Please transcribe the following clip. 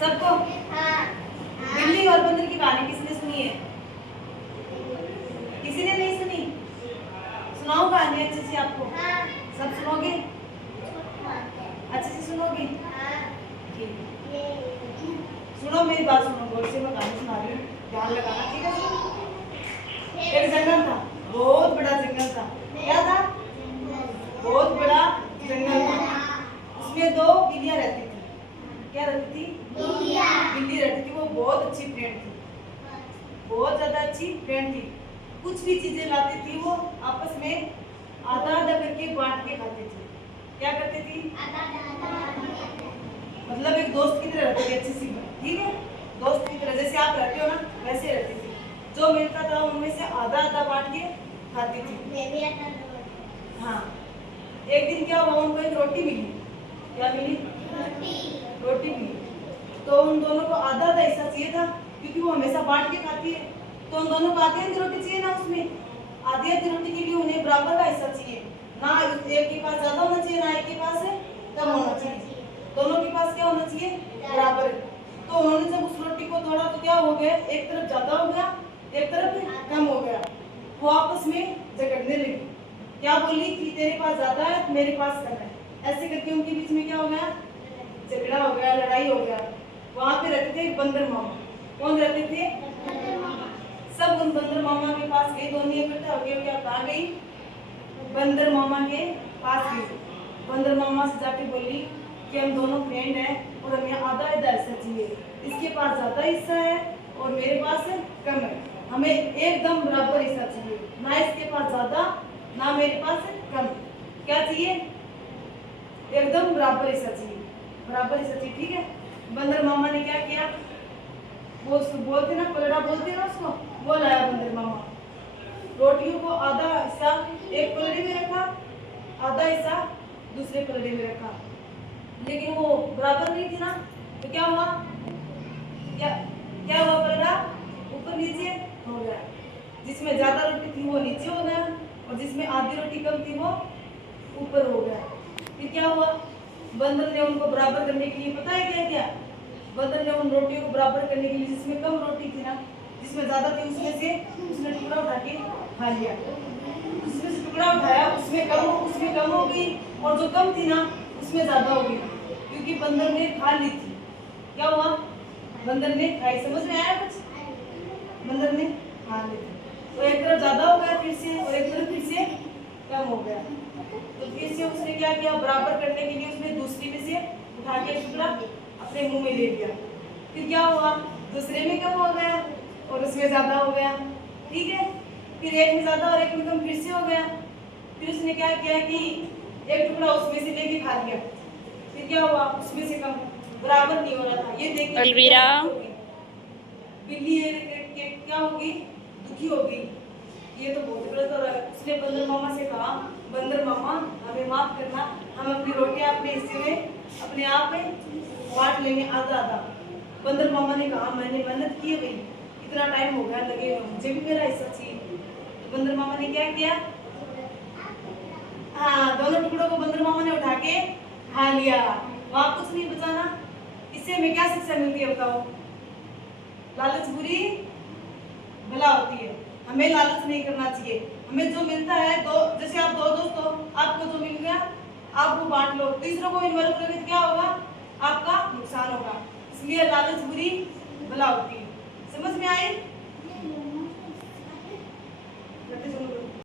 सबको? बिल्ली और बंदर की कहानी किसने सुनी है? किसी ने नहीं सुनी? सुनाओ कहानी अच्छे से आपको। सब सुनोगे? अच्छे से सुनोगे? ठीक है। सुनो मेरी बात, सुनो गौर से, मैं कहानी सुना रही हूँ, ध्यान लगाना, ठीक है? एक जंगल था, बहुत बड़ा जंगल था। क्या था? बहुत बड़ा जंगल था। उसमें दो बिल्लियां रहती थी। क्या रहती थी? बिल्ली रहती थी। वो बहुत अच्छी फ्रेंड थी, बहुत ज्यादा अच्छी फ्रेंड थी। कुछ भी चीजें लाती थी वो आपस में आधा आधा करके बांट के खाती थी। क्या करती थी? मतलब एक दोस्त की तरह रहती थी, अच्छी सी, ठीक है? दोस्त की तरह जैसे आप रहते हो ना, वैसे रहती थी। जो मिलता था उनमें से आधा आधा बांट के खाती थी। हाँ, एक दिन क्या हुआ, उनको एक रोटी मिली। क्या मिली? रोटी मिली। तो उन दोनों को आधा आधा हिस्सा चाहिए था, क्योंकि वो हमेशा बांट के खाती है। तो उन दोनों को आधी आधी रोटी चाहिए ना, उसमें आधी आधी रोटी के लिए उन्हें बराबर का हिस्सा चाहिए ना। एक के पास ज्यादा होना चाहिए ना, एक के पास कम होना चाहिए। दोनों के पास क्या होना चाहिए? बराबर। तो उन्होंने जब उस रोटी को तोड़ा तो क्या हो गया, एक तरफ ज्यादा हो गया, एक तरफ कम हो गया। वो आपस में झगड़ने लगी। क्या बोली कि तेरे पास ज्यादा है, मेरे पास कम है। ऐसे करके उनके बीच में क्या हो गया? झगड़ा हो गया, लड़ाई हो गया। वहां पे रहते थे बंदर मामा। कौन रहते थे? सब उन बंदर मामा के पास गई, दोनों इकट्ठा हो गए। क्या कहा गई? बंदर मामा के पास गई। बंदर मामा से जाके बोली कि हम दोनों फ्रेंड हैं और हमें आधा आधा हिस्सा चाहिए। इसके पास ज्यादा हिस्सा है और मेरे पास कम है। हमें एकदम बराबर हिस्सा चाहिए, ना इसके पास ज्यादा ना मेरे पास कम। क्या चाहिए? एकदम बराबर हिस्सा चाहिए, बराबर हिस्सा चाहिए, ठीक है? बंदर मामा ने क्या किया, वो बोलते ना, पलड़ा बोलते ना उसको, वो लाया बंदर मामा। रोटियों को आधा हिस्सा एक पलड़े में रखा, आधा हिस्सा दूसरे पलड़े में रखा, लेकिन वो बराबर नहीं थी ना। तो क्या हुआ? क्या हुआ? पलड़ा ऊपर नीचे हो गया। जिसमें ज्यादा रोटी थी वो नीचे हो गया और जिसमें आधी रोटी कम थी वो ऊपर हो गया। फिर क्या हुआ? बंदर ने उनको बराबर करने के लिए पता है क्या किया? बंदर ने उन रोटियों को बराबर करने के लिए, जिसमें कम रोटी थी ना, जिसमें ज्यादा थी, उसमें से उसने टुकड़ा उठा के खा लिया। उसमें से टुकड़ा उठाया, उसमें कम हो गई और जो कम थी ना उसमें ज्यादा हो गई, क्योंकि बंदर ने खा ली थी। क्या हुआ? बंदर ने खाई। समझ में आया कुछ? बंदर ने खा ली थी तो एक तरफ ज्यादा हो गया फिर से, और एक तरफ फिर से कम हो गया। तो फिर से उसने क्या किया, बराबर करने के लिए उसने दूसरी में से उठा के टुकड़ा अपने मुंह में ले लिया। फिर क्या हुआ? दूसरे में कम हो गया और उसमें ज्यादा हो गया, ठीक है? फिर एक में ज्यादा और एक में कम फिर से हो गया। फिर उसने क्या किया कि एक टुकड़ा उसमें से लेके खा लिया। फिर क्या हुआ? उसमें से कम बराबर नहीं हो रहा था। ये देख के अलविरा बिल्ली क्या होगी? दुखी होगी। ये तो बहुत गलत हो रहा है। उसने बंदर मामा से कहा, बंदर मामा हमें माफ करना, हम अपनी रोटियां अपने हिस्से में अपने आप में बांट लेंगे, आधा आधा। बंदर मामा ने कहा, मैंने मेहनत की है भाई, इतना टाइम हो गया लगे हुए, मुझे भी मेरा हिस्सा चाहिए। तो बंदर मामा ने क्या किया? हाँ, दोनों टुकड़ों को बंदर मामा ने उठा के खा लिया। वहां कुछ नहीं बचाना। इससे हमें क्या शिक्षा मिलती है बताओ? लालच बुरी भला होती है। हमें लालच नहीं करना चाहिए। हमें जो मिलता है, दो जैसे आप दो दोस्त हो, आपको जो मिल गया आप वो बांट लो। तीसरों को इन्वॉल्व करोगे तो क्या होगा? आपका नुकसान होगा। इसलिए लालच बुरी भला होती है। समझ में आई?